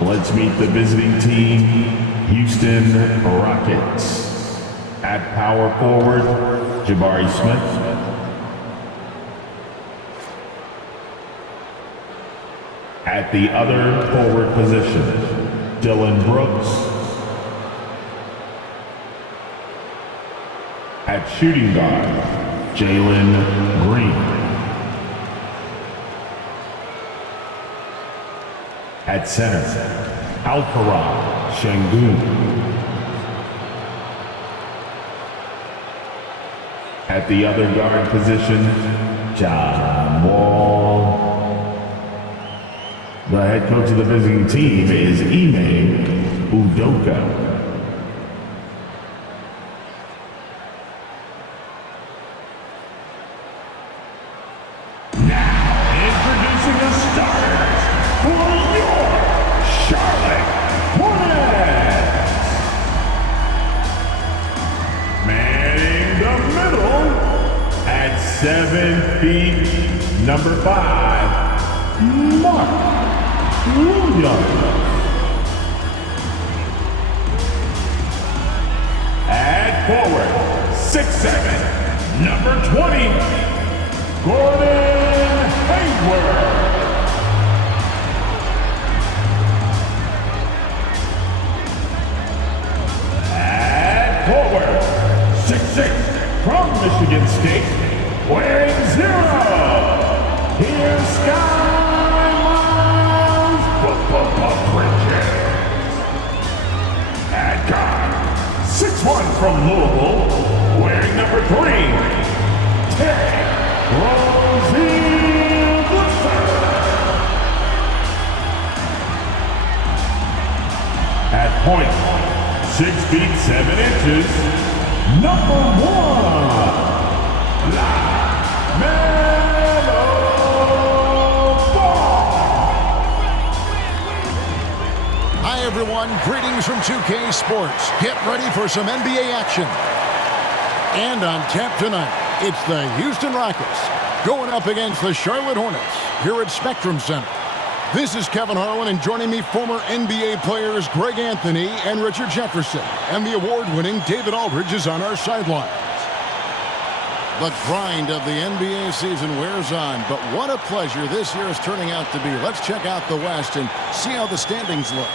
Let's meet the visiting team, Houston Rockets. At power forward, Jabari Smith. At the other forward position, Dylan Brooks. At shooting guard, Jalen Green. At center, Alfarad Şengün. At the other guard position, John Wall. The head coach of the visiting team is Ime Udoka. Number 5, Mark Williams. At forward, 6'7", number 20, Gordon Hayward. At forward, 6'6", from Michigan State, wearing 0. Here's Sky Miles Bridges. At guard, 6'1" from Louisville, wearing number 3, Terry Rozier III. At point, 6 feet 7 inches, number 1, LaMelo. Hi everyone, greetings from 2K Sports. Get ready for some NBA action. And on tap tonight, it's the Houston Rockets going up against the Charlotte Hornets here at Spectrum Center. This is Kevin Harlan, and joining me, former NBA players Greg Anthony and Richard Jefferson. And the award-winning David Aldridge is on our sidelines. The grind of the NBA season wears on, but what a pleasure this year is turning out to be. Let's check out the West and see how the standings look.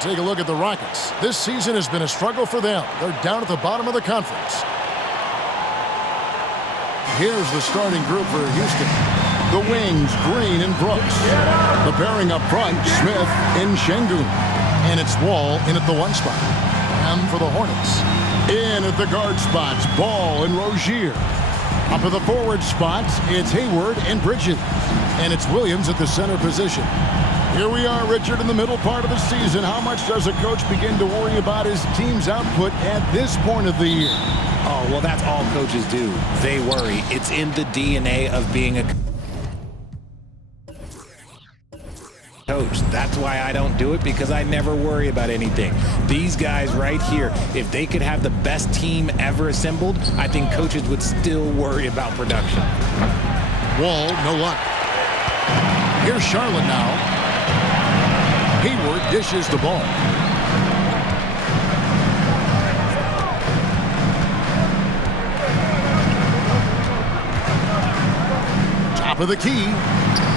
Take a look at the Rockets. This season has been a struggle for them. They're down at the bottom of the conference. Here's the starting group for Houston. The wings, Green and Brooks. The pairing up front, Smith and Şengün. And it's Wall in at the 1 spot. And for the Hornets, in at the guard spots, Ball and Rozier. Up at the forward spots, it's Hayward and Bridges. And it's Williams at the center position. Here we are, Richard, in the middle part of the season. How much does a coach begin to worry about his team's output at this point of the year? Oh, well, that's all coaches do. They worry. It's in the DNA of being a coach. That's why I don't do it, because I never worry about anything. These guys right here, if they could have the best team ever assembled, I think coaches would still worry about production. Wall, no luck. Here's Charlotte now. Hayward dishes the ball. Top of the key.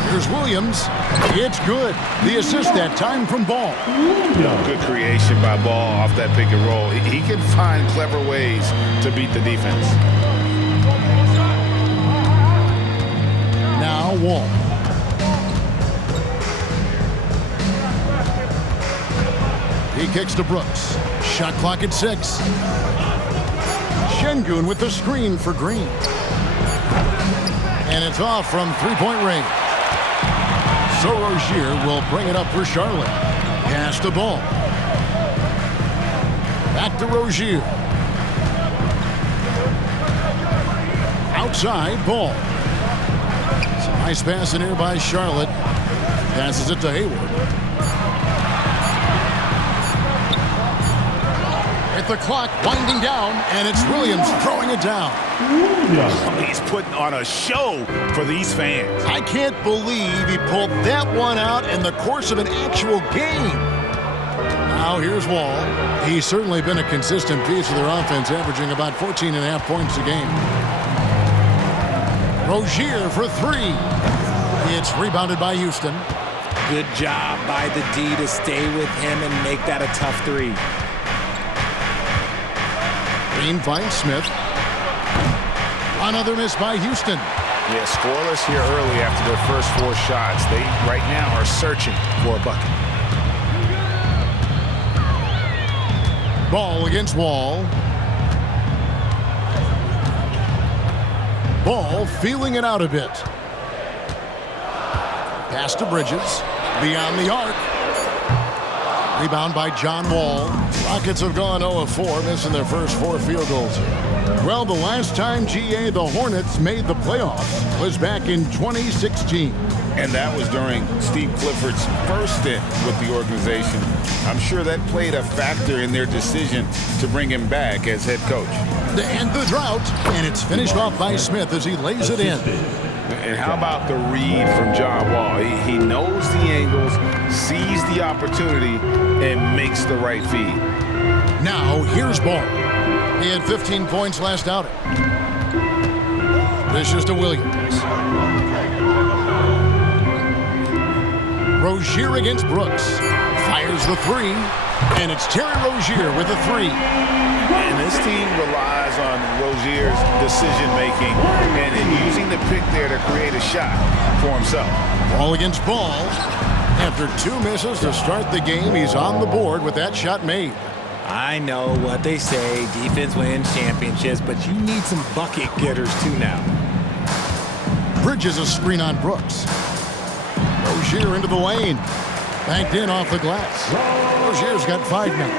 Here's Williams. It's good. The assist that time from Ball. Good creation by Ball off that pick and roll. He can find clever ways to beat the defense. Now Wall. He kicks to Brooks. Shot clock at 6. Şengün with the screen for Green. And it's off from three-point range. So Rozier will bring it up for Charlotte. Pass the ball. Back to Rozier. Outside, Ball. Some nice pass in here by Charlotte. Passes it to Hayward. At the clock winding down, and it's Williams throwing it down. He's putting on a show for these fans. I can't believe he pulled that one out in the course of an actual game. Now here's Wall. He's certainly been a consistent piece of their offense, averaging about 14.5 points a game. Rozier for three. It's rebounded by Houston. Good job by the D to stay with him and make that a tough three. Green finds Smith. Another miss by Houston. Yeah, scoreless here early after their first 4 shots. They right now are searching for a bucket. Ball against Wall. Ball feeling it out a bit. Pass to Bridges. Beyond the arc. Rebound by John Wall. Rockets have gone 0 of 4, missing their first 4 field goals. Well, the last time GA the Hornets made the playoffs was back in 2016. And that was during Steve Clifford's first stint with the organization. I'm sure that played a factor in their decision to bring him back as head coach. To end the drought, and it's finished off by Smith as he lays it in. And how about the read from John Wall? He knows the angles, sees the opportunity, and makes the right feed. Now, here's Ball. He had 15 points last outing. This is to Williams. Rozier against Brooks. Fires the three, and it's Terry Rozier with a three. And this team relies on Rozier's decision-making and in using the pick there to create a shot for himself. Ball against Ball. After 2 misses to start the game, he's on the board with that shot made. I know what they say, defense wins championships, but you need some bucket getters too now. Bridges a screen on Brooks. Rozier into the lane. Banked in off the glass. Rozier's got 5 now.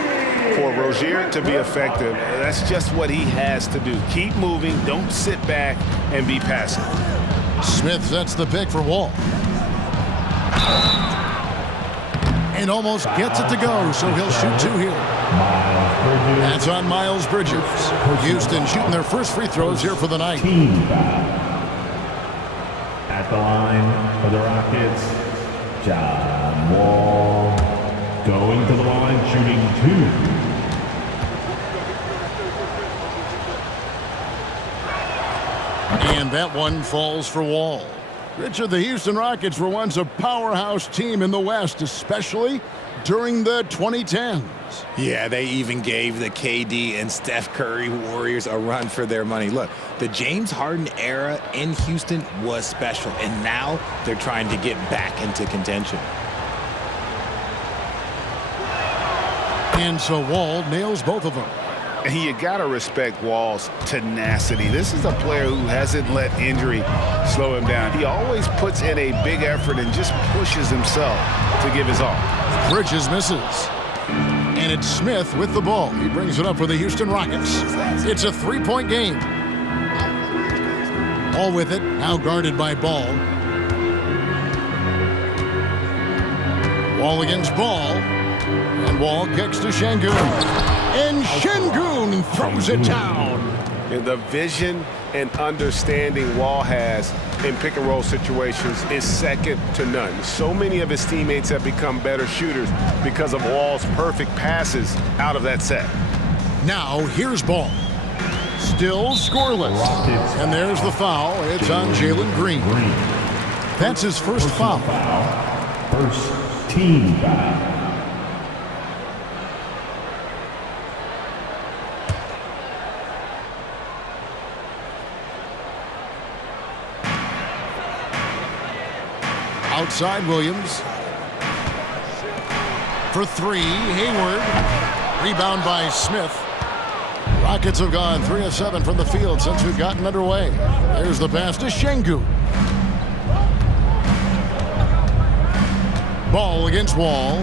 For Rozier to be effective, that's just what he has to do. Keep moving, don't sit back and be passive. Smith sets the pick for Wall. And almost gets it to go, so he'll shoot 2 here. That's on Miles Bridges. Houston shooting their first free throws here for the night. At the line for the Rockets, John Wall. Going to the line, shooting 2. And that one falls for Wall. Richard, the Houston Rockets were once a powerhouse team in the West, especially during the 2010s. Yeah, they even gave the KD and Steph Curry Warriors a run for their money. Look, the James Harden era in Houston was special, and now they're trying to get back into contention. And so Wall nails both of them. And you got to respect Wall's tenacity. This is a player who hasn't let injury slow him down. He always puts in a big effort and just pushes himself to give his all. Bridges misses. And it's Smith with the ball. He brings it up for the Houston Rockets. It's a 3-point game. Ball with it, now guarded by Ball. Wall against Ball. And Wall kicks to Şengün. And Şengün throws it down. And the vision and understanding Wall has in pick-and-roll situations is second to none. So many of his teammates have become better shooters because of Wall's perfect passes out of that set. Now, here's Ball. Still scoreless. And there's the foul. It's on Jalen Green. That's his first foul. First team foul. Outside Williams. For 3, Hayward. Rebound by Smith. Rockets have gone 3 of 7 from the field since we've gotten underway. There's the pass to Şengün. Ball against Wall.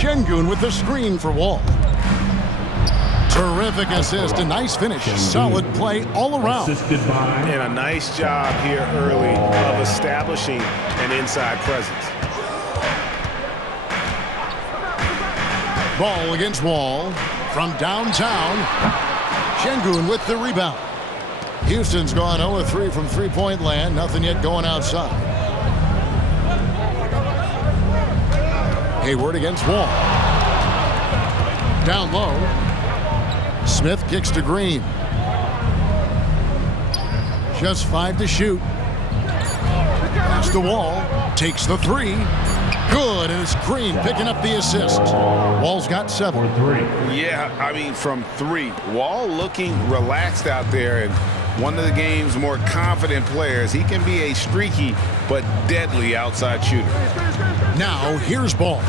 Şengün with the screen for Wall. Terrific assist, a nice finish. Solid play all around. And a nice job here early of establishing an inside presence. Ball against Wall. From downtown, Şengün with the rebound. Houston's gone 0-3 from three-point land. Nothing yet going outside. Hayward against Wall. Down low. Smith kicks to Green. Just 5 to shoot. Pass the Wall. Takes the three. Good, and it's Green picking up the assist. Wall's got 7. Yeah, I mean, from 3. Wall looking relaxed out there, and one of the game's more confident players. He can be a streaky but deadly outside shooter. Now, here's Ball.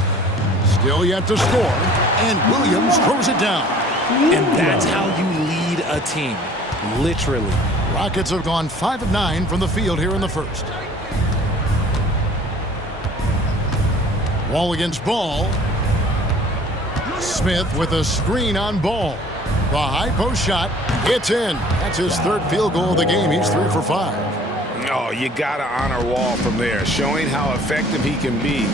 Still yet to score, and Williams throws it down. And that's how you lead a team, literally. Rockets have gone 5 of 9 from the field here in the first. Wall against Ball. Smith with a screen on Ball. The high post shot, it's in. That's his 3rd field goal of the game. He's 3 for 5. Oh, you got to honor Wall from there, showing how effective he can be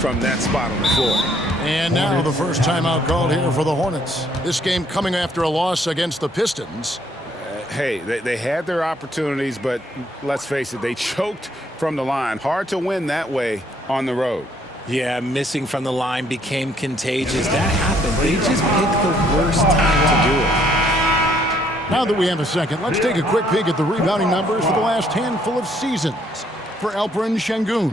from that spot on the floor. And now the first timeout called here for the Hornets. This game coming after a loss against the Pistons. Hey, they had their opportunities, but let's face it, they choked from the line. Hard to win that way on the road. Yeah, missing from the line became contagious. That happened. They just picked the worst time to do it. Now that we have a second, let's take a quick peek at the rebounding numbers for the last handful of seasons for Alperen Şengün.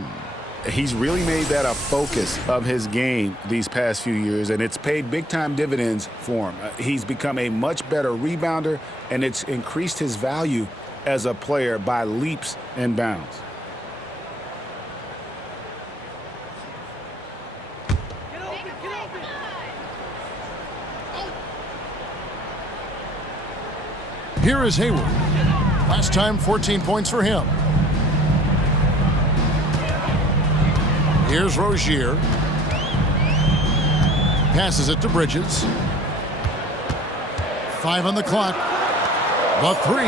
He's really made that a focus of his game these past few years, and it's paid big-time dividends for him. He's become a much better rebounder, and it's increased his value as a player by leaps and bounds. Here is Hayward. Last time, 14 points for him. Here's Rozier. Passes it to Bridges. 5 on the clock. The 3.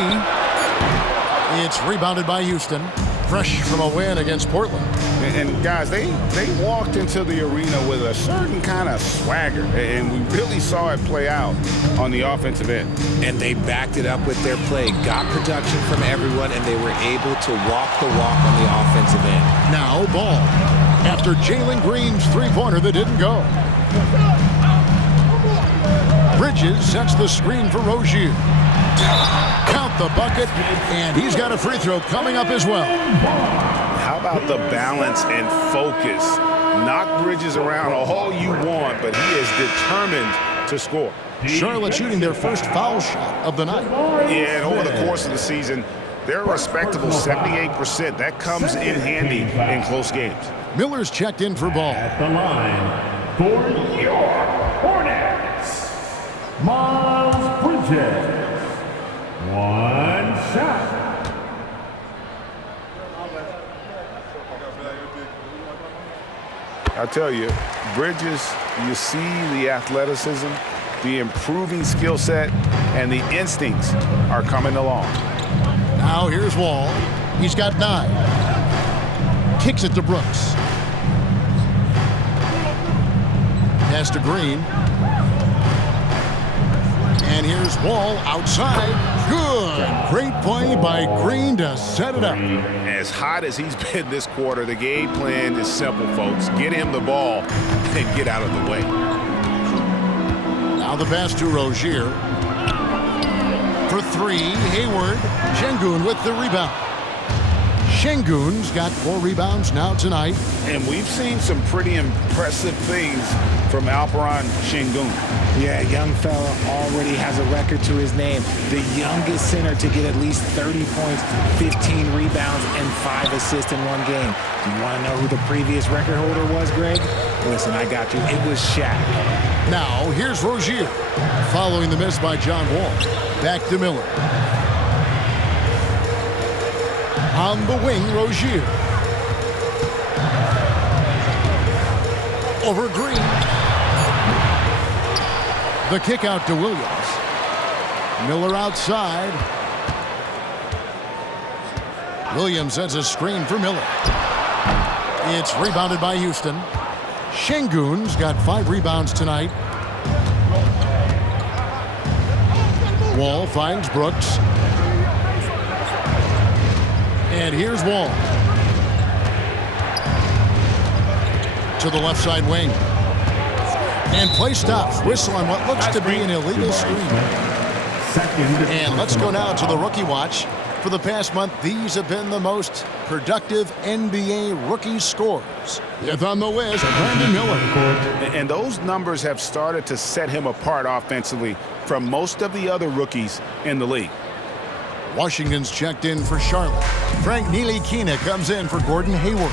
It's rebounded by Houston. Fresh from a win against Portland. And guys, they walked into the arena with a certain kind of swagger, and we really saw it play out on the offensive end. And they backed it up with their play, got production from everyone, and they were able to walk the walk on the offensive end. Now Ball. After Jalen Green's three-pointer that didn't go. Bridges sets the screen for Rozier. Count the bucket, and he's got a free throw coming up as well. How about the balance and focus? Knock Bridges around all you want, but he is determined to score. Charlotte shooting their first foul shot of the night. Yeah, and over the course of the season, they're a respectable 78%. That comes in handy in close games. Miller's checked in for Ball. At the line for your Hornets, Miles Bridges. 1 shot. I'll tell you, Bridges, you see the athleticism, the improving skill set, and the instincts are coming along. Now here's Wall. He's got 9. Kicks it to Brooks. Pass to Green. And here's Wall outside. Good. Great play by Green to set it up. As hot as he's been this quarter, the game plan is simple, folks. Get him the ball and get out of the way. Now the pass to Rozier. For 3, Hayward. Şengün with the rebound. Şengün's got 4 rebounds now tonight. And we've seen some pretty impressive things from Alperen Şengün. Yeah, young fella already has a record to his name. The youngest center to get at least 30 points, 15 rebounds, and 5 assists in one game. Do you want to know who the previous record holder was, Greg? Listen, I got you. It was Shaq. Now, here's Rozier. Following the miss by John Wall. Back to Miller. On the wing, Rozier. Over Green. The kick out to Williams. Miller outside. Williams sets a screen for Miller. It's rebounded by Houston. Şengün's got 5 rebounds tonight. Wall finds Brooks. And here's Wall. To the left side wing. And play stops. Whistle on what looks to be an illegal screen. And let's go now to the rookie watch. For the past month, these have been the most productive NBA rookie scores. Fifth on the list, Brandon Miller. And those numbers have started to set him apart offensively from most of the other rookies in the league. Washington's checked in for Charlotte. Frank Ntilikina comes in for Gordon Hayward.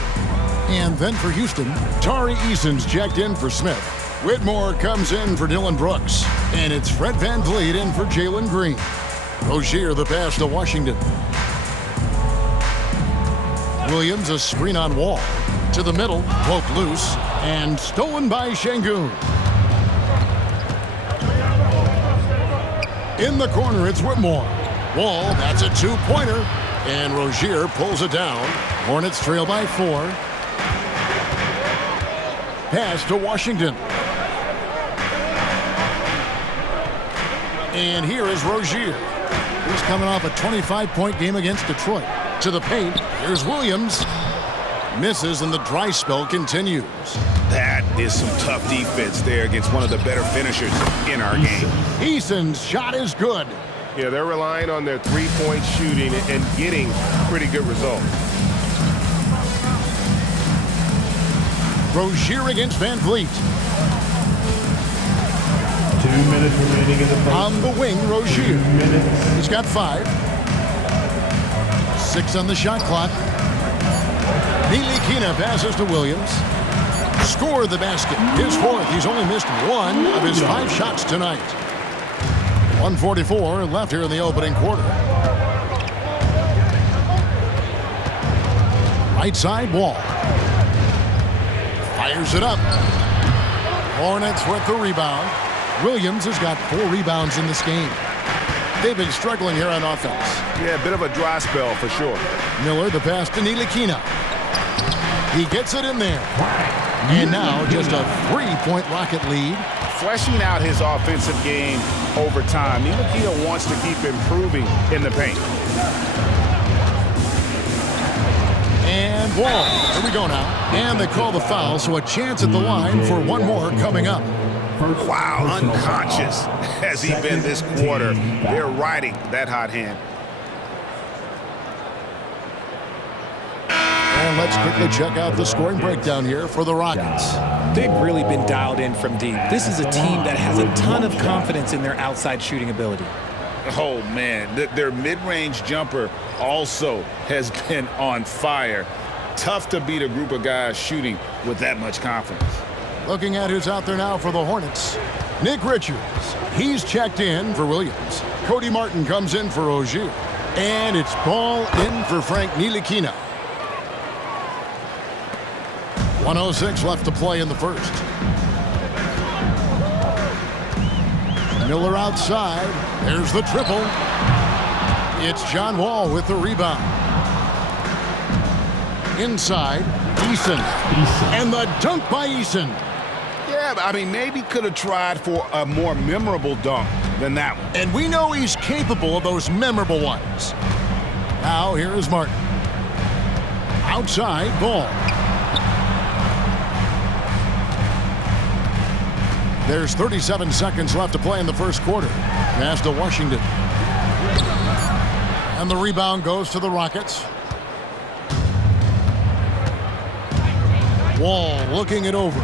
And then for Houston, Tari Eason's checked in for Smith. Whitmore comes in for Dylan Brooks. And it's Fred VanVleet in for Jalen Green. Rozier the pass to Washington. Williams a screen on Wall. To the middle, broke loose, and stolen by Şengün. In the corner, it's Whitmore. Wall, that's a two-pointer, and Rozier pulls it down. Hornets trail by 4. Pass to Washington. And here is Rozier. He's coming off a 25-point game against Detroit. To the paint, here's Williams. Misses, and the dry spell continues. That is some tough defense there against one of the better finishers in our game. Eason's shot is good. Yeah, they're relying on their three-point shooting and getting pretty good results. Rozier against VanVleet. 2 minutes remaining in the first. On the wing, Rozier. He's got 5. 6 on the shot clock. Ntilikina passes to Williams. Score the basket. His 4th. He's only missed 1 of his 5 shots tonight. 1:44 left here in the opening quarter. Right side, Wall. Fires it up. Hornets with the rebound. Williams has got 4 rebounds in this game. They've been struggling here on offense. Yeah, a bit of a dry spell for sure. Miller the pass to Ntilikina. He gets it in there. And now just a 3-point Rocket lead. Fleshing out his offensive game over time. Ntilikina wants to keep improving in the paint. And Wall. Here we go now. And they call the foul, so a chance at the line for one more coming up. Wow, unconscious has he been this quarter. They're riding that hot hand. And let's quickly check out the scoring breakdown here for the Rockets. They've really been dialed in from deep. This is a team that has a ton of confidence in their outside shooting ability. Oh, man, their mid-range jumper also has been on fire. Tough to beat a group of guys shooting with that much confidence. Looking at who's out there now for the Hornets. Nick Richards. He's checked in for Williams. Cody Martin comes in for Rozier. And it's ball in for Frank Ntilikina. 1:06 left to play in the first. Miller outside. There's the triple. It's John Wall with the rebound. Inside, Eason. And the dunk by Eason. Yeah, I mean, maybe could have tried for a more memorable dunk than that one. And we know he's capable of those memorable ones. Now, here is Martin. Outside, Ball. There's 37 seconds left to play in the first quarter. Pass to Washington. And the rebound goes to the Rockets. Wall looking it over.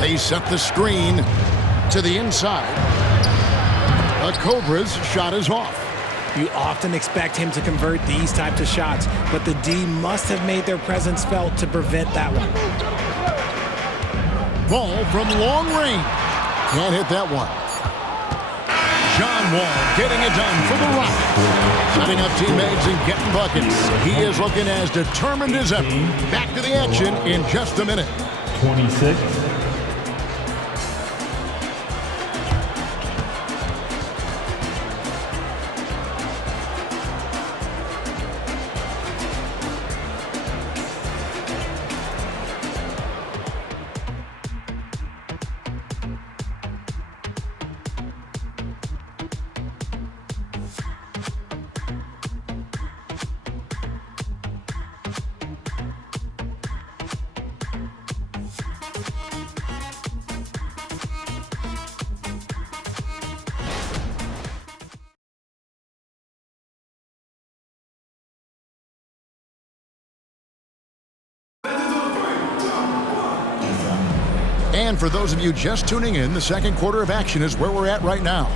They set the screen to the inside. The Cobra's shot is off. You often expect him to convert these types of shots, but the D must have made their presence felt to prevent that one. Ball from long range. Can't hit that one. John Wall getting it done for the Rockets. Setting up teammates and getting buckets. He is looking as determined as ever. Back to the action in just a minute. 26. And for those of you just tuning in, the second quarter of action is where we're at right now.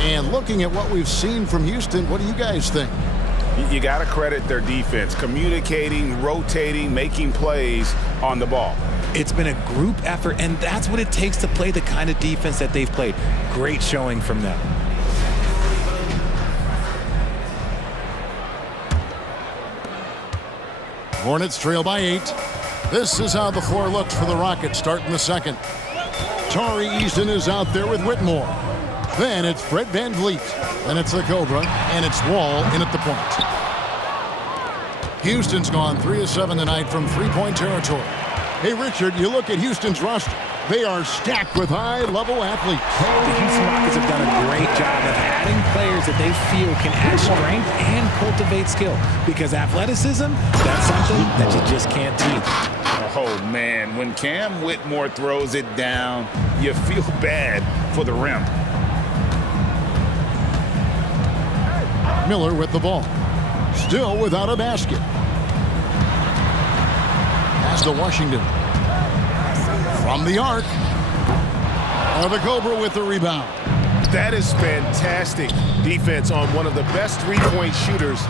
And looking at what we've seen from Houston, what do you guys think? You got to credit their defense, communicating, rotating, making plays on the ball. It's been a group effort, and that's what it takes to play the kind of defense that they've played. Great showing from them. Hornets trail by 8. This is how the floor looks for the Rockets starting the second. Tari Eason is out there with Whitmore. Then it's Fred VanVleet. Then it's the Cobra, and it's Wall in at the point. Houston's gone 3 of 7 tonight from three-point territory. Hey, Richard, you look at Houston's roster. They are stacked with high-level athletes. The Houston Rockets have done a great job of adding players that they feel can add strength and cultivate skill. Because athleticism, that's something that you just can't teach. Oh, man, when Cam Whitmore throws it down, you feel bad for the rim. Miller with the ball. Still without a basket. Pass to Washington. From the arc. The Cobra with the rebound. That is fantastic defense on one of the best three-point shooters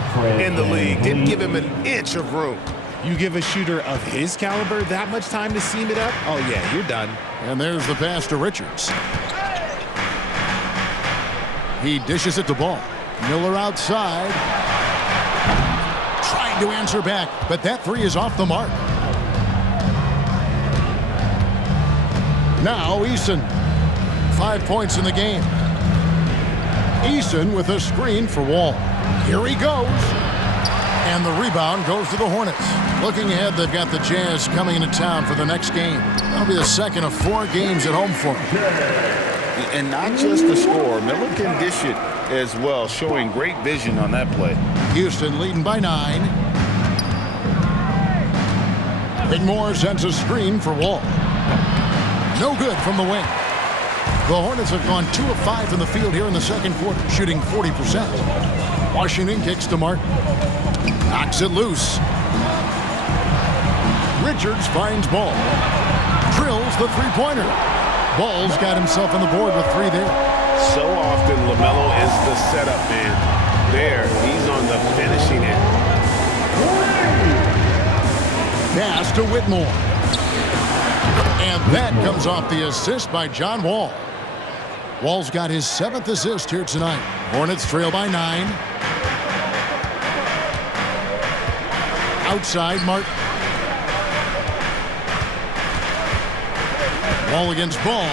in the league. Didn't give him an inch of room. You give a shooter of his caliber that much time to seam it up, oh yeah, you're done. And there's the pass to Richards. He dishes it to Ball. Miller outside. Trying to answer back, but that three is off the mark. Now Eason. 5 points in the game. Eason with a screen for Wall. Here he goes. And the rebound goes to the Hornets. Looking ahead, they've got the Jazz coming into town for the next game. That'll be the second of 4 games at home for them. And not just the score. Miller can dish it as well, showing great vision on that play. Houston leading by 9. Whitmore sends a screen for Wall. No good from the wing. The Hornets have gone 2 of 5 in the field here in the second quarter, shooting 40%. Washington kicks to Martin. Knocks it loose. Richards finds Ball. Drills the three-pointer. Ball's got himself on the board with 3 there. So often LaMelo is the setup man. There, he's on the finishing end. Pass to Whitmore. And that comes off the assist by John Wall. Wall's got his 7th assist here tonight. Hornets trail by 9. Outside, Martin. Wall against Ball.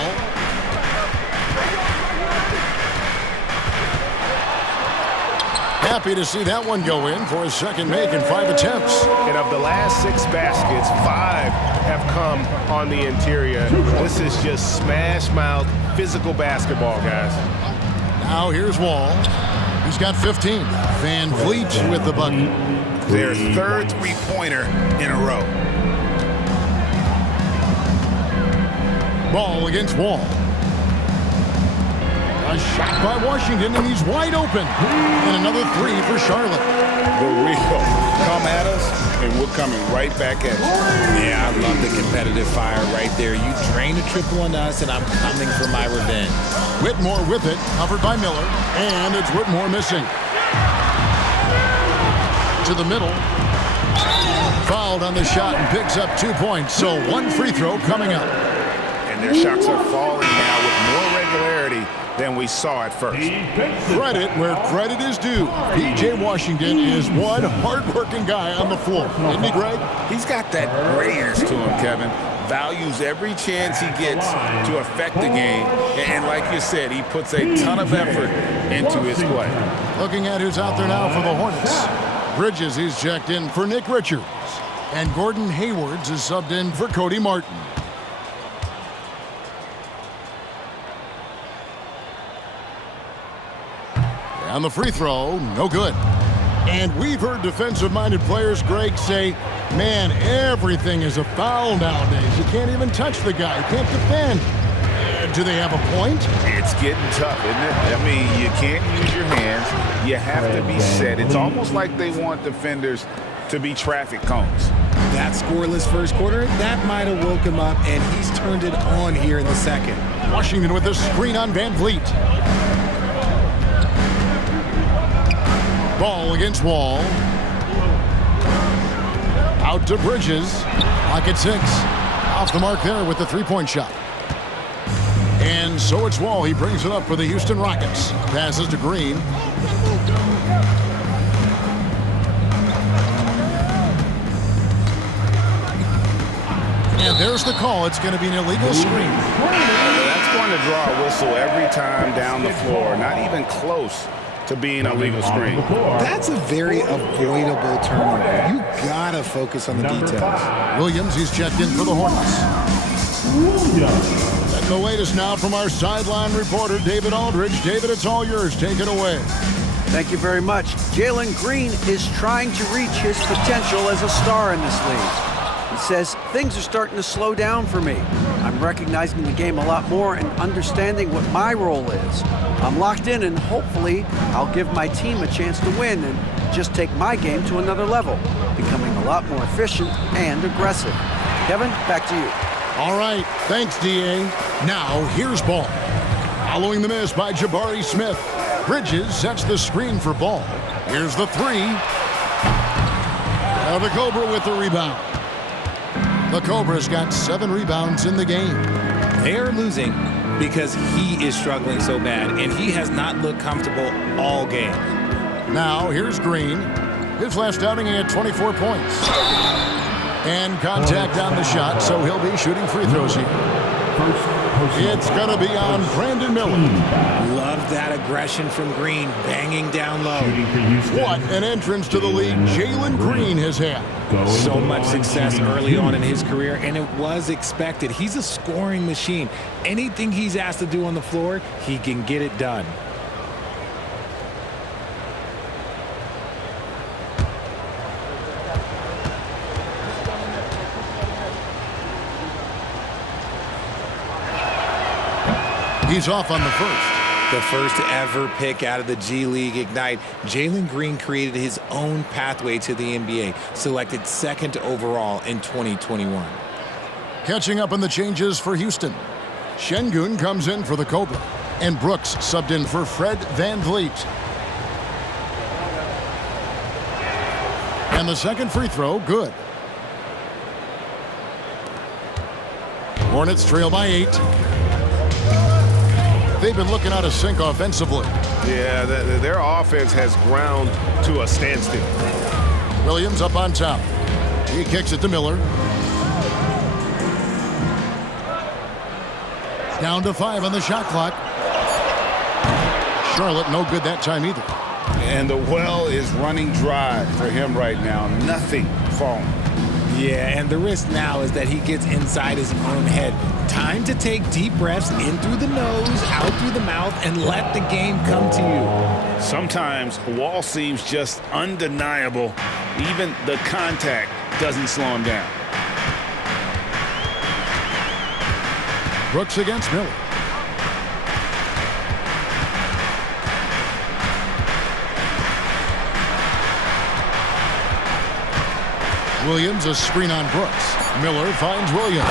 Happy to see that one go in for his second make in 5 attempts. And of the last 6 baskets, 5 have come on the interior. This is just smash-mouth, physical basketball, guys. Now here's Wall. He's got 15. VanVleet with the bucket. Their 3rd three-pointer in a row. Ball against Wall. A shot by Washington, and he's wide open. And another 3 for Charlotte. The real. Come at us, and we're coming right back at you. Yeah, I love the competitive fire right there. You drain a triple on us, and I'm coming for my revenge. Whitmore with it, covered by Miller, and it's Whitmore missing. To the middle. Fouled on the shot and picks up 2 points, so 1 free throw coming up. And their shots are falling now with more regularity than we saw at first. Credit where credit is due. P.J. Washington is one hard-working guy on the floor. Isn't he, Greg? He's got that greatness to him, Kevin. Values every chance he gets to affect the game. And like you said, he puts a ton of effort into his play. Looking at who's out there now for the Hornets. Bridges is checked in for Nick Richards. And Gordon Haywards is subbed in for Cody Martin. On the free throw, no good. And we've heard defensive-minded players, Greg, say, man, everything is a foul nowadays. You can't even touch the guy. You can't defend. Do they have a point? It's getting tough, isn't it? I mean, you can't use your hands. You have to be set. It's almost like they want defenders to be traffic cones. That scoreless first quarter, that might have woke him up, and he's turned it on here in the second. Washington with the screen on Van Vliet. Ball against Wall. Out to Bridges. Clock at 6. Off the mark there with the three-point shot. And so it's Wall. He brings it up for the Houston Rockets. Passes to Green. And there's the call. It's going to be an illegal screen. That's going to draw a whistle every time down the floor. Not even close to being a legal screen. That's a very avoidable turnover. You gotta focus on the details. Williams, he's checked in for the Hornets. And the latest now from our sideline reporter, David Aldridge. David, it's all yours. Take it away. Thank you very much. Jalen Green is trying to reach his potential as a star in this league. He says, things are starting to slow down for me. I'm recognizing the game a lot more and understanding what my role is. I'm locked in, and hopefully I'll give my team a chance to win and just take my game to another level, becoming a lot more efficient and aggressive. Kevin, back to you. All right. Thanks, D.A. Now, here's Ball. Following the miss by Jabari Smith. Bridges sets the screen for Ball. Here's the three. Now the Cobra with the rebound. The Cobra's got 7 rebounds in the game. They're losing because he is struggling so bad, and he has not looked comfortable all game. Now, here's Green. His last outing, he had 24 points. And contact on the shot, so he'll be shooting free throws here. It's going to be on Brandon Miller. Love that aggression from Green, banging down low. What an entrance to the league Jalen Green has had. So much success early on in his career, and it was expected. He's a scoring machine. Anything he's asked to do on the floor, he can get it done. He's off on the first. The first ever pick out of the G League Ignite, Jalen Green created his own pathway to the NBA, selected 2nd overall in 2021. Catching up on the changes for Houston. Şengün comes in for the Cobra, and Brooks subbed in for Fred Van Vliet. And the second free throw, good. Hornets trail by 8. They've been looking out of sync offensively. Yeah, their offense has ground to a standstill. Williams up on top. He kicks it to Miller. Down to 5 on the shot clock. Charlotte no good that time either. And the well is running dry for him right now. Nothing falling. Yeah, and the risk now is that he gets inside his own head. Time to take deep breaths in through the nose, out through the mouth, and let the game come to you. Sometimes Wall seems just undeniable. Even the contact doesn't slow him down. Brooks against Miller. Williams, a screen on Brooks. Miller finds Williams.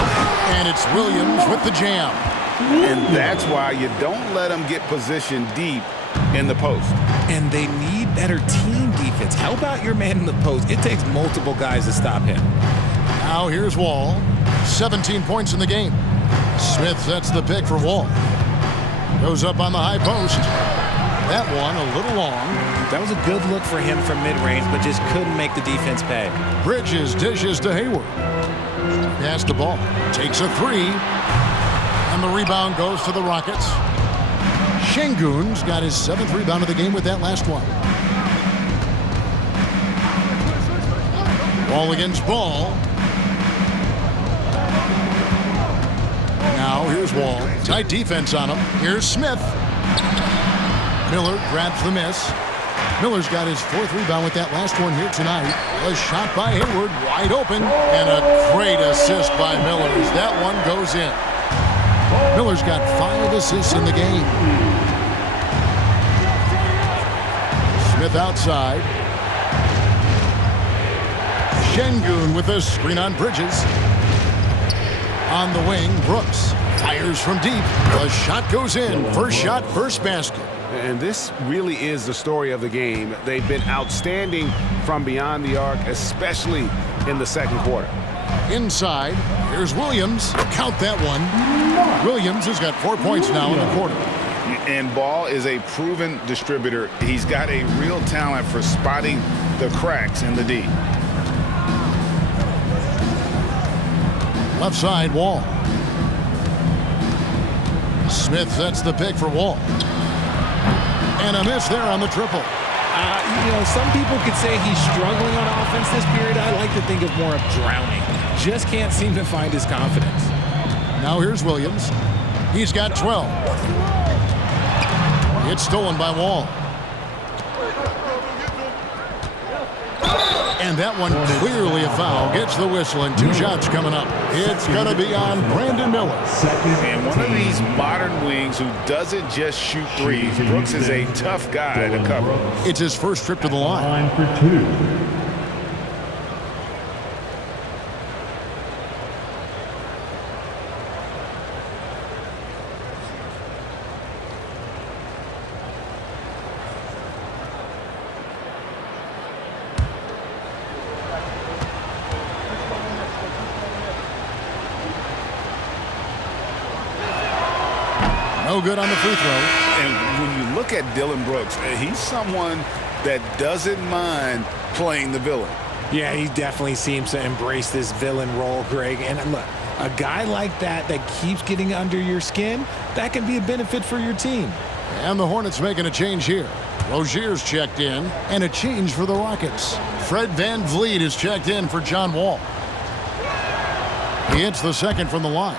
And it's Williams with the jam. And that's why you don't let them get positioned deep in the post. And they need better team defense. Help out your man in the post. It takes multiple guys to stop him. Now here's Wall. 17 points in the game. Smith sets the pick for Wall. Goes up on the high post. That one a little long. That was a good look for him from mid-range, but just couldn't make the defense pay. Bridges dishes to Hayward. Pass the ball. Takes a 3. And the rebound goes to the Rockets. Şengün's got his 7th rebound of the game with that last one. Ball against Ball. Now here's Wall. Tight defense on him. Here's Smith. Miller grabs the miss. Miller's got his 4th rebound with that last one here tonight. A shot by Hayward, wide open, and a great assist by Miller as that one goes in. Miller's got 5 assists in the game. Smith outside. Şengün with a screen on Bridges. On the wing, Brooks fires from deep. The shot goes in. First shot, first basket. And this really is the story of the game. They've been outstanding from beyond the arc, especially in the second quarter. Inside, here's Williams. Count that one. Williams has got 4 points now in the quarter. And Ball is a proven distributor. He's got a real talent for spotting the cracks in the D. Left side, Wall. Smith sets the pick for Wall. And a miss there on the triple. Some people could say he's struggling on offense this period. I like to think of more of drowning. Just can't seem to find his confidence. Now here's Williams. He's got 12. It's stolen by Wall. And that one clearly a foul. Gets the whistle and 2 shots coming up. It's going to be on Brandon Miller. And one of these modern wings who doesn't just shoot threes. Brooks is a tough guy to cover. It's his first trip to the line. For 2. No good on the free throw. And when you look at Dillon Brooks, he's someone that doesn't mind playing the villain. Yeah, he definitely seems to embrace this villain role, Greg. And look, a guy like that keeps getting under your skin, that can be a benefit for your team. And the Hornets making a change here. Rozier's checked in, and a change for the Rockets. Fred VanVleet is checked in for John Wall. He hits the second from the line.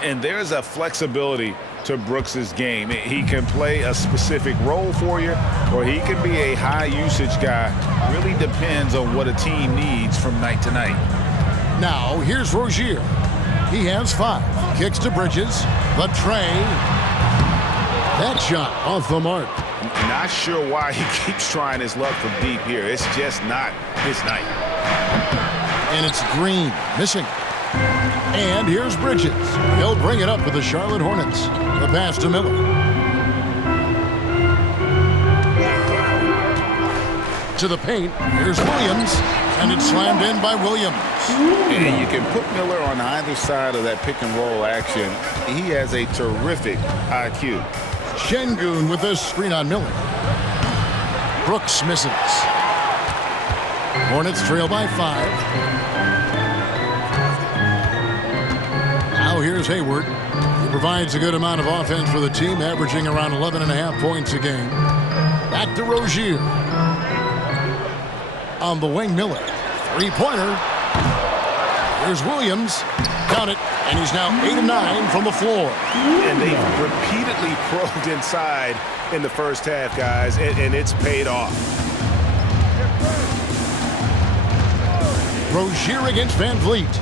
And there's a flexibility to Brooks's game. He can play a specific role for you, or he can be a high-usage guy. Really depends on what a team needs from night to night. Now, here's Rozier. He has 5. Kicks to Bridges. The tray. That shot off the mark. Not sure why he keeps trying his luck from deep here. It's just not his night. And it's Green missing. And here's Bridges. He'll bring it up for the Charlotte Hornets. The pass to Miller. To the paint. Here's Williams. And it's slammed in by Williams. And you can put Miller on either side of that pick and roll action. He has a terrific IQ. Şengün with a screen on Miller. Brooks misses. Hornets trail by 5. Now here's Hayward. He provides a good amount of offense for the team, averaging around 11.5 points a game. Back to Rozier. On the wing, Miller. Three-pointer. Here's Williams. Count it. And he's now 8 of 9 from the floor. And they've repeatedly probed inside in the first half, guys, and it's paid off. Rozier against VanVleet.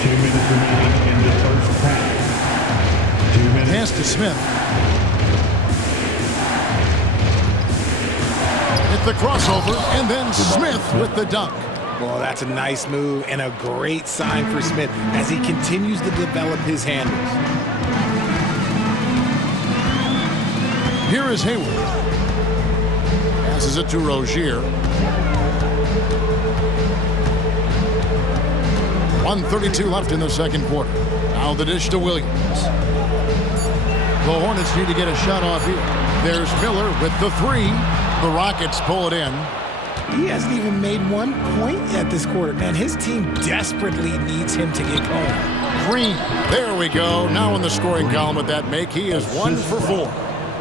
2 minutes remaining in the first half. 2 minutes. Pass to Smith. Hit the crossover, and then Smith with the dunk. Well, that's a nice move and a great sign for Smith as he continues to develop his handles. Here is Hayward. Passes it to Rozier. 1:32 left in the second quarter. Now the dish to Williams. The Hornets need to get a shot off here. There's Miller with the 3. The Rockets pull it in. He hasn't even made 1 point yet this quarter. Man, his team desperately needs him to get going. Green. There we go. Now in the scoring column with that make, he is 1 for 4.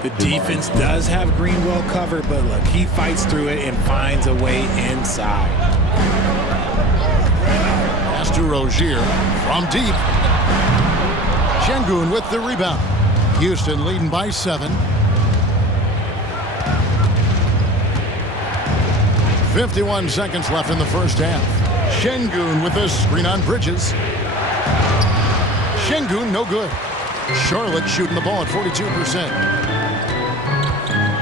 The defense does have Green well covered, but look, he fights through it and finds a way inside. Pass to Rozier from deep. Şengün with the rebound. Houston leading by 7. 51 seconds left in the first half. Şengün with a screen on Bridges. Şengün no good. Charlotte shooting the ball at 42%.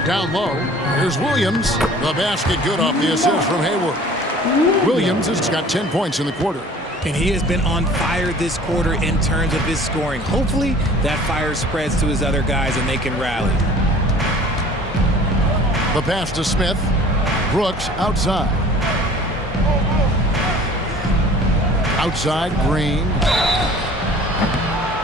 Down low, here's Williams. The basket good off the assist from Hayward. Williams has got 10 points in the quarter. And he has been on fire this quarter in terms of his scoring. Hopefully, that fire spreads to his other guys and they can rally. The pass to Smith. Brooks outside. Outside, Green.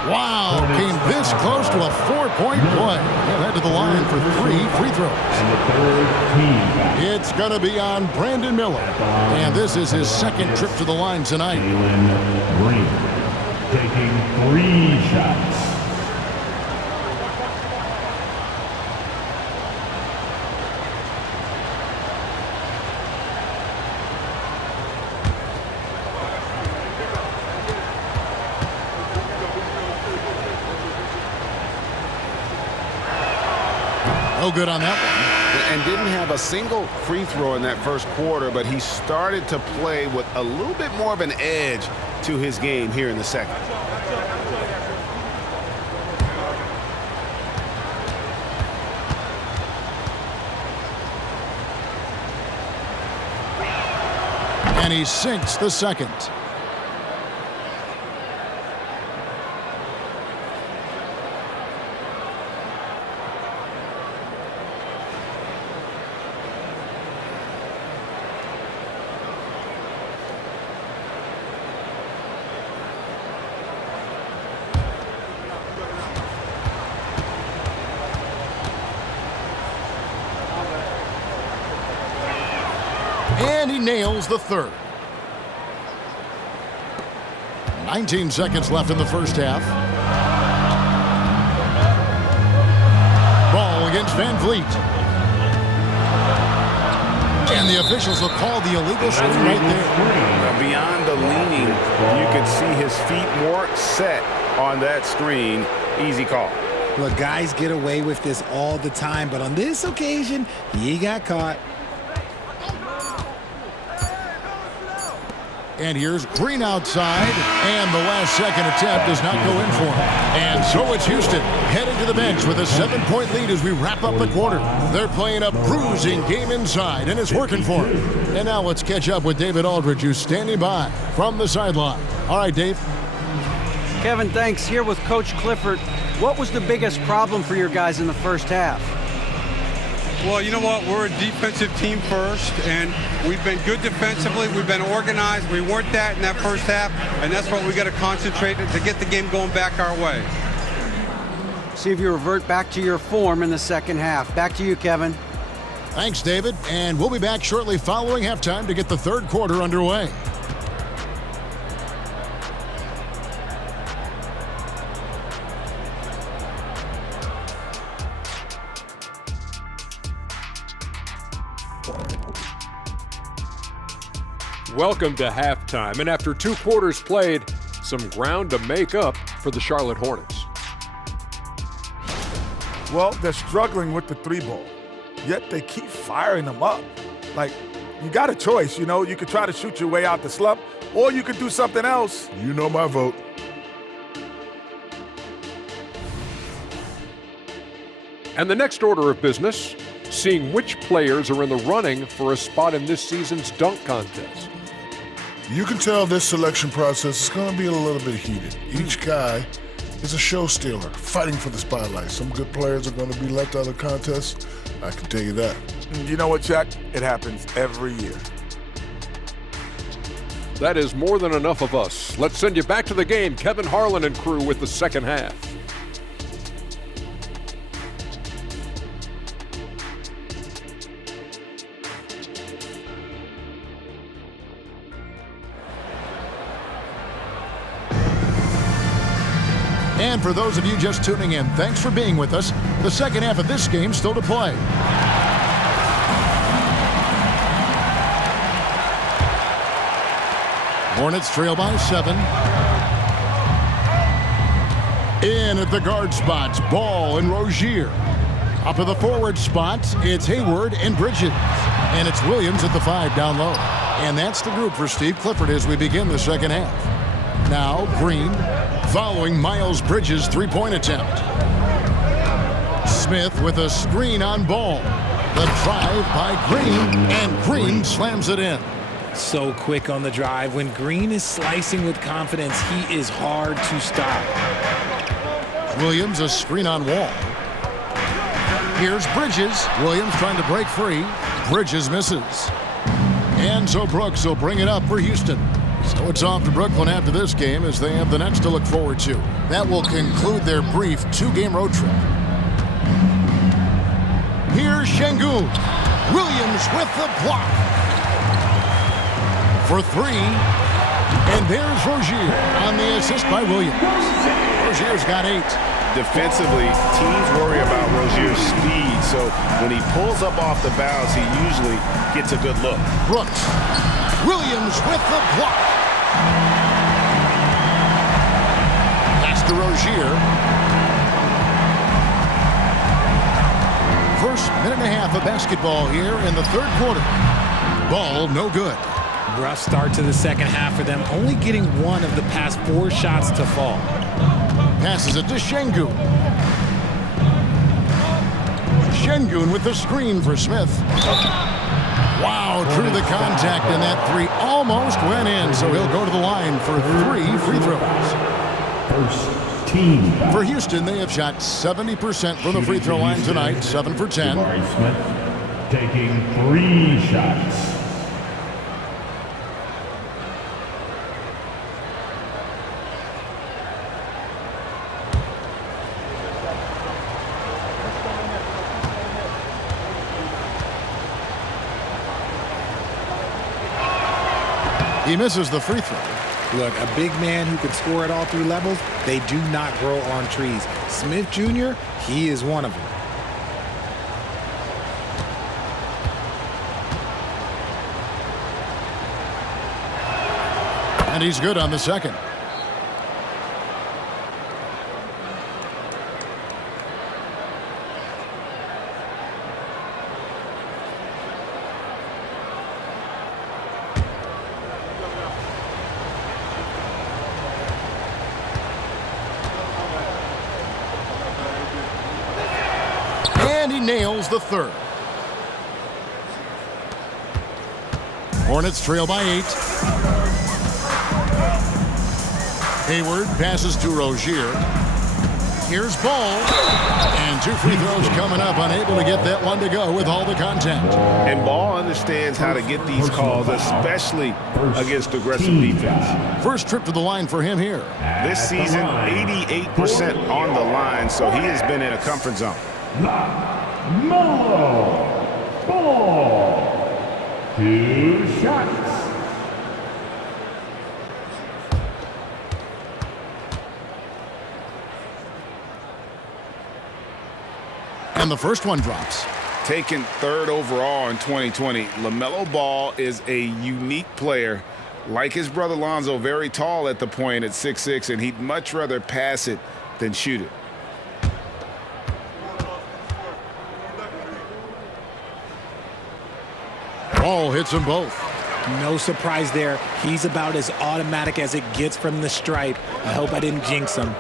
Wow, came this close to a 4-point play. He'll head to the line for 3 free throws. And the third team. It's going to be on Brandon Miller. And this is his second trip to the line tonight. Jalen Green taking 3 shots. No good on that one. And didn't have a single free throw in that first quarter, but he started to play with a little bit more of an edge to his game here in the second. And he sinks the second. And he nails the third. 19 seconds left in the first half. Ball against Van Vliet. And the officials will call the illegal screen right there. Beyond the leaning, you could see his feet more set on that screen. Easy call. Look, guys get away with this all the time, but on this occasion, he got caught. And here's Green outside, and the last second attempt does not go in for him. And so it's Houston heading to the bench with a 7-point lead as we wrap up the quarter. They're playing a bruising game inside, and it's working for them. And now let's catch up with David Aldridge, who's standing by from the sideline. All right, Dave. Kevin, thanks. Here with Coach Clifford. What was the biggest problem for your guys in the first half? Well, you know what? We're a defensive team first, and we've been good defensively. We've been organized. We weren't that in that first half, and that's what we got to concentrate to get the game going back our way. See if you revert back to your form in the second half. Back to you, Kevin. Thanks, David. And we'll be back shortly following halftime to get the third quarter underway. Welcome to halftime, and after 2 quarters played, some ground to make up for the Charlotte Hornets. Well, they're struggling with the 3-ball, yet they keep firing them up. Like, you got a choice, you know. You could try to shoot your way out the slump, or you could do something else. You know my vote. And the next order of business, seeing which players are in the running for a spot in this season's dunk contest. You can tell this selection process is going to be a little bit heated. Each guy is a show stealer, fighting for the spotlight. Some good players are going to be left out of contests. I can tell you that. You know what, Chuck? It happens every year. That is more than enough of us. Let's send you back to the game, Kevin Harlan and crew with the second half. And for those of you just tuning in, thanks for being with us. The second half of this game still to play. Hornets trail by 7. In at the guard spots, Ball and Rozier. Up at the forward spots, it's Hayward and Bridges. And it's Williams at the 5 down low. And that's the group for Steve Clifford as we begin the second half. Now, Green, following Miles Bridges' 3-point attempt. Smith with a screen on Ball. The drive by Green, and Green slams it in. So quick on the drive. When Green is slicing with confidence, he is hard to stop. Williams, a screen on Wall. Here's Bridges. Williams trying to break free. Bridges misses. And so Brooks will bring it up for Houston. So it's off to Brooklyn after this game as they have the Nets to look forward to. That will conclude their brief 2-game road trip. Here's Şengün. Williams with the block. For 3. And there's Rozier on the assist by Williams. Rozier's got 8. Defensively, teams worry about Rozier's speed, so when he pulls up off the bounce, he usually gets a good look. Brooks. Williams with the block. Pass to Rozier. First minute and a half of basketball here in the third quarter. Ball no good. Rough start to the second half for them, only getting 1 of the past 4 shots to fall. Passes it to Şengün. Şengün with the screen for Smith. Wow, drew the contact, and that 3 almost went in, so he'll go to the line for 3 free throws. First team. For Houston, they have shot 70% from the free throw line tonight, 7 for 10. Smith taking 3 shots. He misses the free throw. Look, a big man who can score at all 3 levels, they do not grow on trees. Smith Jr., he is one of them. And he's good on the second. And he nails the third. Hornets trail by 8. Hayward passes to Rozier. Here's Ball. And 2 free throws coming up, unable to get that one to go with all the contact. And Ball understands how to get these calls, especially against aggressive defense. First trip to the line for him here. This season, 88% on the line, so he has been in a comfort zone. Melo Ball. 2 shots. And the first one drops. Taken 3rd overall in 2020, LaMelo Ball is a unique player. Like his brother Lonzo, very tall at the point at 6'6", and he'd much rather pass it than shoot it. Ball hits them both. No surprise there. He's about as automatic as it gets from the stripe. I hope I didn't jinx him.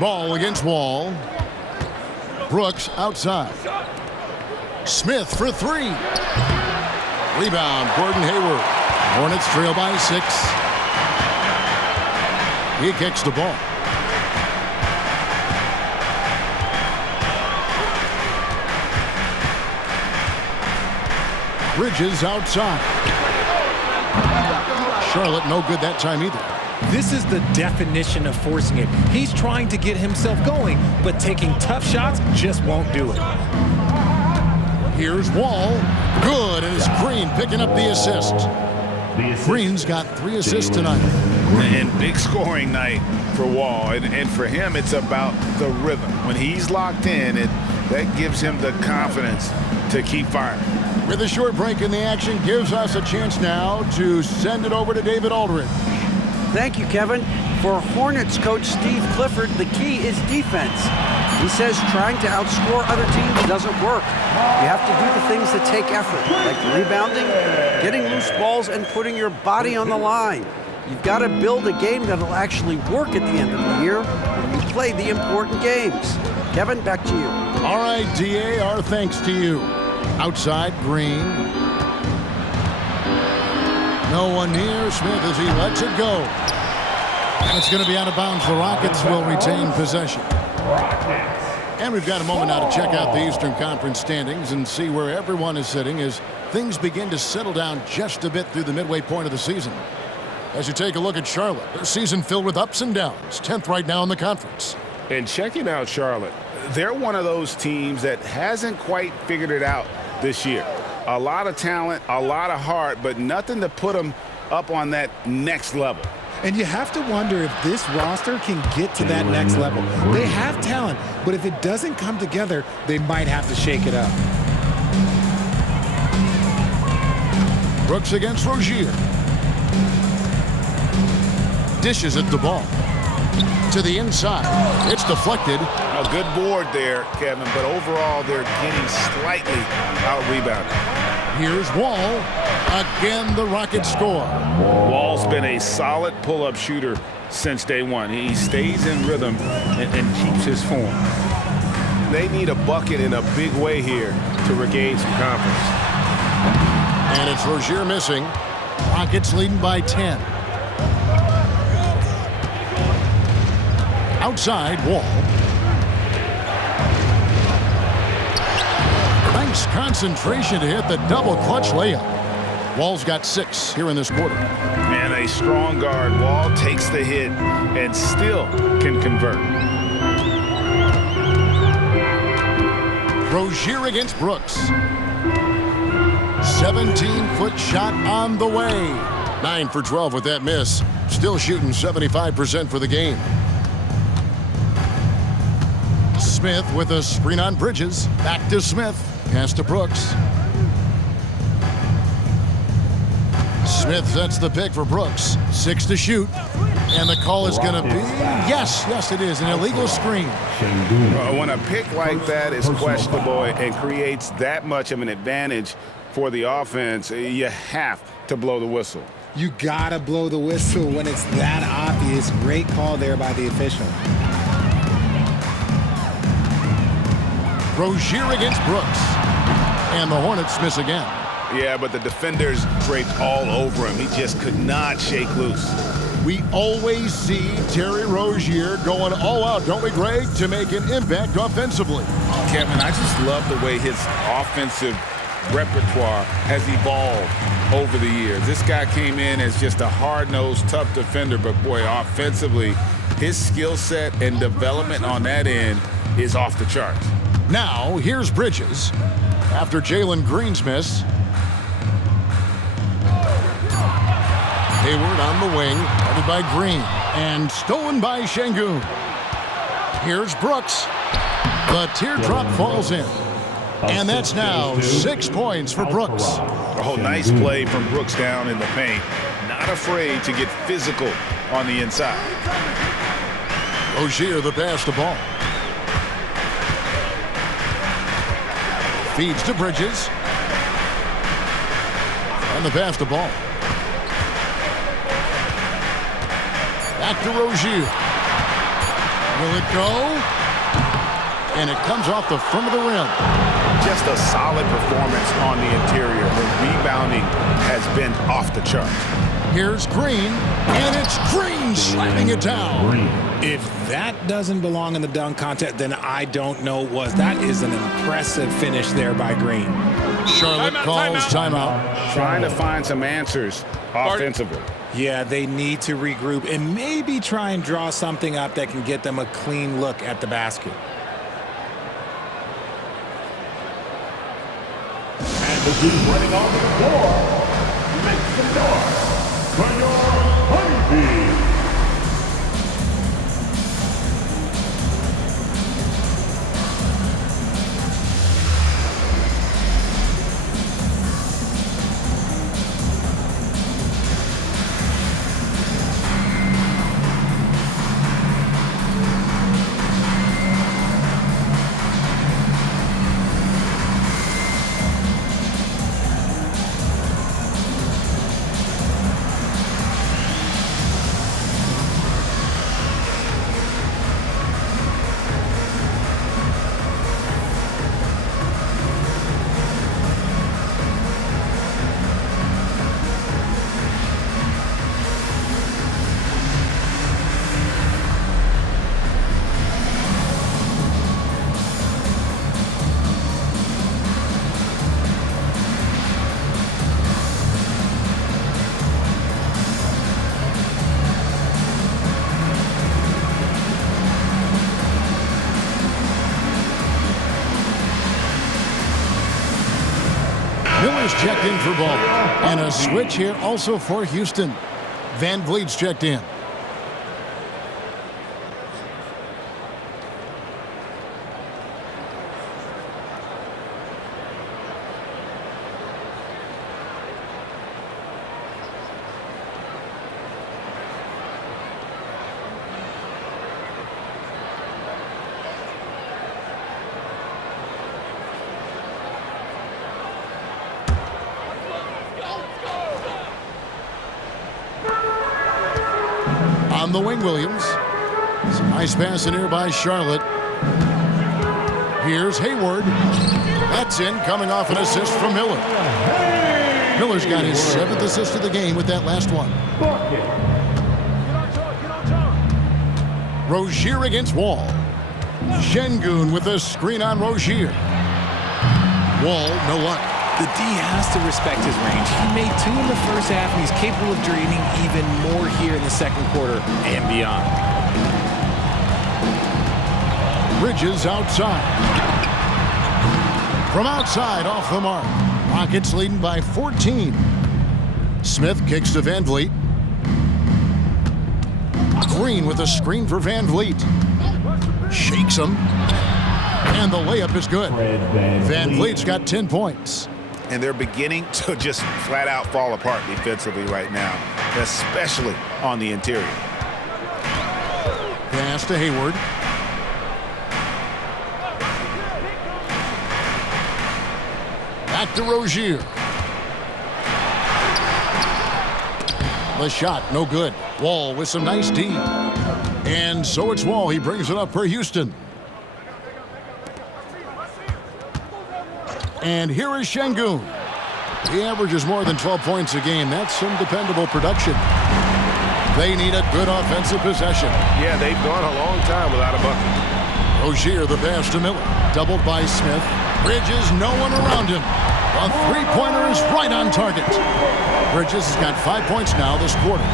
Ball against Wall. Brooks outside. Smith for 3. Rebound, Gordon Hayward. Hornets trail by 6. He kicks the ball. Bridges outside. Charlotte no good that time either. This is the definition of forcing it. He's trying to get himself going, but taking tough shots just won't do it. Here's Wall. Good, and it's Green picking up the assist. Green's got 3 assists tonight. And big scoring night for Wall. And for him, it's about the rhythm. When he's locked in, that gives him the confidence to keep firing. With a short break in the action, gives us a chance now to send it over to David Aldridge. Thank you, Kevin. For Hornets coach Steve Clifford, the key is defense. He says trying to outscore other teams doesn't work. You have to do the things that take effort, like rebounding, getting loose balls, and putting your body on the line. You've got to build a game that'll actually work at the end of the year when you play the important games. Kevin, back to you. All right, DA, our thanks to you. Outside, Green. No one near. Smith as he lets it go. And it's going to be out of bounds. The Rockets will retain possession. And we've got a moment now to check out the Eastern Conference standings and see where everyone is sitting as things begin to settle down just a bit through the midway point of the season. As you take a look at Charlotte, their season filled with ups and downs, 10th right now in the conference. And checking out Charlotte, they're one of those teams that hasn't quite figured it out this year. A lot of talent, a lot of heart, but nothing to put them up on that next level. And you have to wonder if this roster can get to that next level. They have talent, but if it doesn't come together, they might have to shake it up. Brooks against Rozier. Dishes at the ball. To the inside. It's deflected. A good board there, Kevin, but overall they're getting slightly out-rebounded. Here's Wall. Again, the Rockets score. Wall's been a solid pull-up shooter since day one. He stays in rhythm and keeps his form. They need a bucket in a big way here to regain some confidence. And it's Rozier missing. Rockets leading by 10. Outside, Wall. Nice concentration to hit the double clutch layup. Wall's got 6 here in this quarter. And a strong guard. Wall takes the hit and still can convert. Rozier against Brooks. 17-foot shot on the way. 9 for 12 with that miss. Still shooting 75% for the game. Smith with a screen on Bridges. Back to Smith. Pass to Brooks. Smith sets the pick for Brooks. 6 to shoot. And the call is going to be, yes, it is, an illegal screen. When a pick like that is questionable and creates that much of an advantage for the offense, you have to blow the whistle. You got to blow the whistle when it's that obvious. Great call there by the official. Rozier against Brooks. And the Hornets miss again. Yeah, but the defenders draped all over him. He just could not shake loose. We always see Terry Rozier going all out, don't we, Greg, to make an impact offensively. Kevin, I just love the way his offensive repertoire has evolved over the years. This guy came in as just a hard-nosed, tough defender, but boy, offensively, his skill set and development on that end is off the charts. Now, here's Bridges. After Jalen Green's miss. Hayward on the wing, headed by Green, and stolen by Şengün. Here's Brooks. The teardrop falls in. And that's now 6 points for Brooks. Oh, nice play from Brooks down in the paint. Not afraid to get physical on the inside. Rozier the pass to ball. Feeds to Bridges. And the pass to ball. Back to Rozier. Will it go? And it comes off the front of the rim. Just a solid performance on the interior. The rebounding has been off the charts. Here's Green, and it's Green slamming it down. If that doesn't belong in the dunk contest, then I don't know what was. That is an impressive finish there by Green. Charlotte calls timeout. Trying to find some answers offensively. Yeah, they need to regroup and maybe try and draw something up that can get them a clean look at the basket. And the dude running onto the floor makes some noise for your Honeybee. has checked in for ball. And a switch here also for Houston. Van Vliet's checked in. On the wing, Williams. It's a nice pass in here by Charlotte. Here's Hayward. That's in, coming off an assist from Miller. Miller's got his 7th assist of the game with that last one. Rozier against Wall. Şengün with a screen on Rozier. Wall, no luck. The D has to respect his range. He made 2 in the first half, and he's capable of draining even more here in the second quarter and beyond. Bridges outside. From outside, off the mark. Rockets leading by 14. Smith kicks to Van Vliet. Green with a screen for Van Vliet. Shakes him. And the layup is good. Van Vliet's got 10 points. And they're beginning to just flat out fall apart defensively right now, especially on the interior. Pass to Hayward. Back to Rozier. The shot, no good. Wall with some nice D. And so it's Wall. He brings it up for Houston. And here is Şengün. He averages more than 12 points a game. That's some dependable production. They need a good offensive possession. Yeah, they've gone a long time without a bucket. Rozier, the pass to Miller. Doubled by Smith. Bridges, no one around him. A three-pointer is right on target. Bridges has got 5 points now this quarter.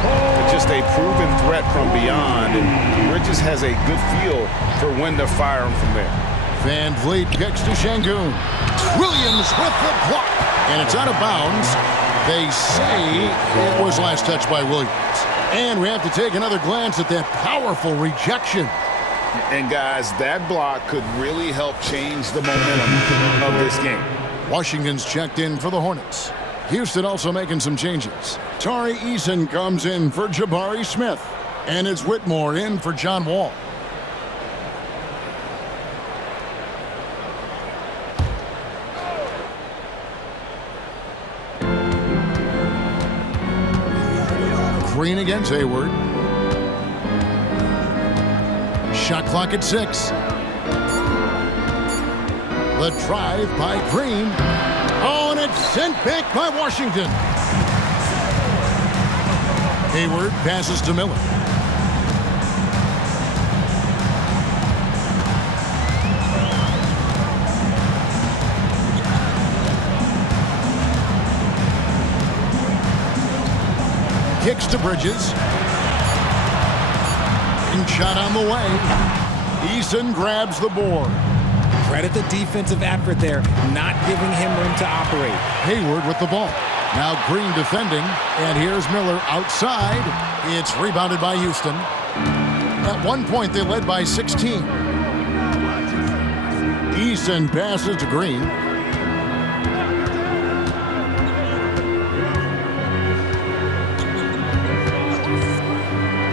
Just a proven threat from beyond, and Bridges has a good feel for when to fire him from there. Van Vliet kicks to Şengün. Williams with the block. And it's out of bounds. They say it was last touched by Williams. And we have to take another glance at that powerful rejection. And guys, that block could really help change the momentum of this game. Washington's checked in for the Hornets. Houston also making some changes. Tari Eason comes in for Jabari Smith. And it's Whitmore in for John Wall. Green against Hayward. Shot clock at 6. The drive by Green. Oh, and it's sent back by Washington. Hayward passes to Miller. Kicks to Bridges. And shot on the way. Eason grabs the board. Credit the defensive effort there, not giving him room to operate. Hayward with the ball. Now Green defending. And here's Miller outside. It's rebounded by Houston. At one point, they led by 16. Eason passes to Green.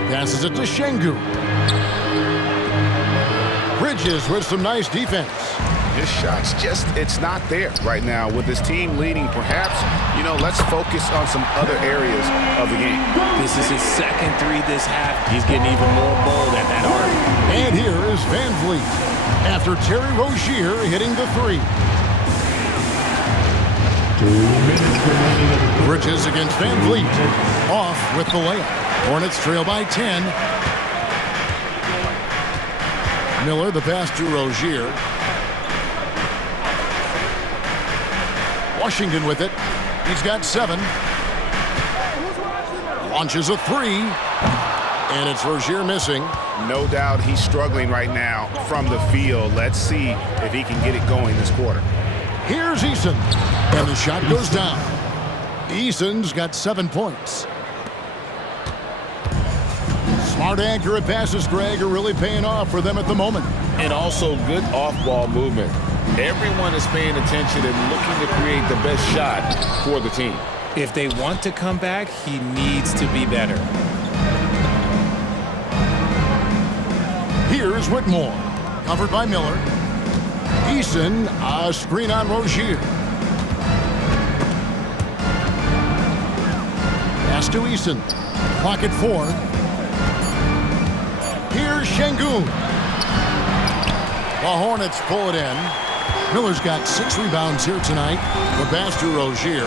Passes it to Şengün. Bridges with some nice defense. His shot's just, it's not there right now. With his team leading, perhaps, let's focus on some other areas of the game. This is his second 3 this half. He's getting even more bold at that arc. And here is Van Vliet after Terry Rozier hitting the 3. 2 minutes remaining. Bridges against Van Vliet. Off with the layup. Hornets trail by 10. Miller, the pass to Rozier. Washington with it. He's got 7. Launches a 3. And it's Rozier missing. No doubt he's struggling right now from the field. Let's see if he can get it going this quarter. Here's Eason. And the shot goes down. Eason's got 7 points. Smart accurate passes, Greg, are really paying off for them at the moment. And also good off-ball movement. Everyone is paying attention and looking to create the best shot for the team. If they want to come back, he needs to be better. Here's Whitmore. Covered by Miller. Eason, a screen on Rozier. Pass to Eason. Clock at 4. Here's Şengün. The Hornets pull it in. Miller's got 6 rebounds here tonight. The pass to Rozier.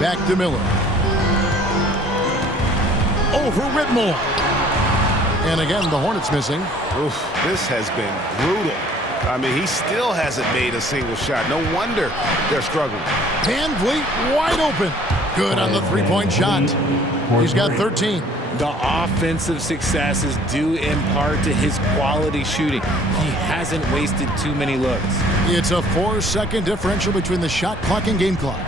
Back to Miller. Over Whitmore. And again, the Hornets missing. Oof, this has been brutal. I mean, he still hasn't made a single shot. No wonder they're struggling. Van Vliet wide open. Good on the three-point shot. He's got 13. The offensive success is due in part to his quality shooting. He hasn't wasted too many looks. It's a 4-second differential between the shot clock and game clock.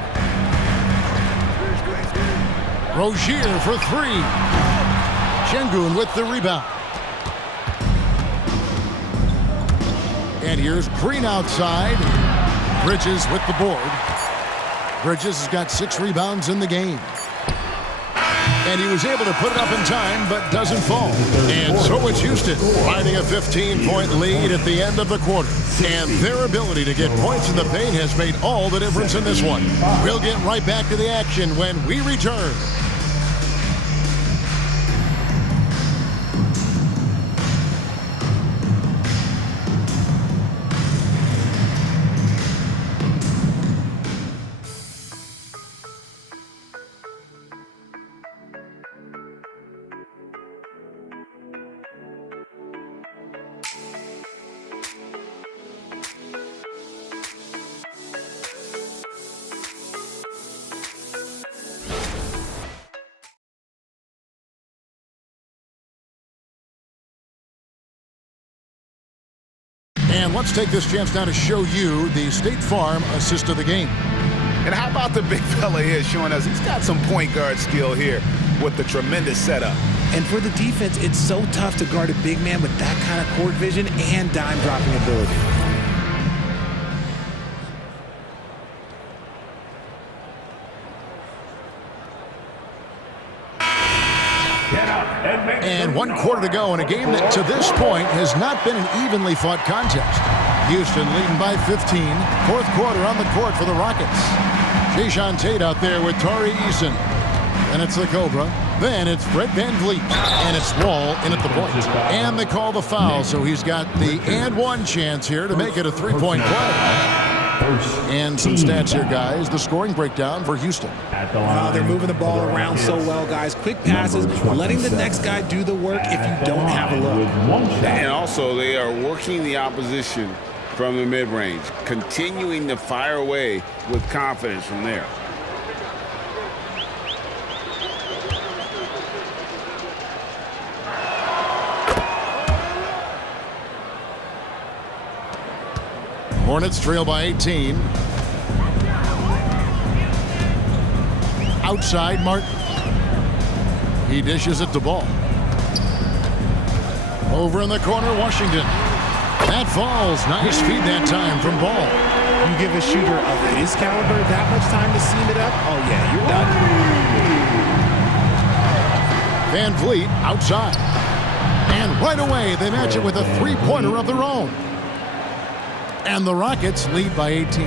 Rozier for 3. Şengün with the rebound. And here's Green outside. Bridges with the board. Bridges has got 6 rebounds in the game. And he was able to put it up in time, but doesn't fall. And so it's Houston, finding a 15-point lead at the end of the quarter. And their ability to get points in the paint has made all the difference in this one. We'll get right back to the action when we return. And let's take this chance now to show you the State Farm assist of the game. And how about the big fella here showing us he's got some point guard skill here with the tremendous setup. And for the defense, it's so tough to guard a big man with that kind of court vision and dime-dropping ability. And 1 quarter to go in a game that to this point has not been an evenly fought contest. Houston leading by 15. 4th quarter on the court for the Rockets. Jae'Sean Tate out there with Tari Eason. Then it's the Cobra. Then it's Fred Van Vliet. And it's Wall in at the point. And they call the foul, so he's got the and one chance here to make it a 3-point play. And some stats here, guys. The scoring breakdown for Houston. They're moving the ball around so well, guys. Quick passes, letting the next guy do the work if you don't have a look. And also, they are working the opposition from the mid-range, continuing to fire away with confidence from there. Hornets trail by 18. Outside, Martin. He dishes it to Ball. Over in the corner, Washington. That falls. Nice feed that time from Ball. You give a shooter of his caliber that much time to seam it up, oh yeah, you're done. Van Vliet outside. And right away, they match it with a 3-pointer of their own. And the Rockets lead by 18.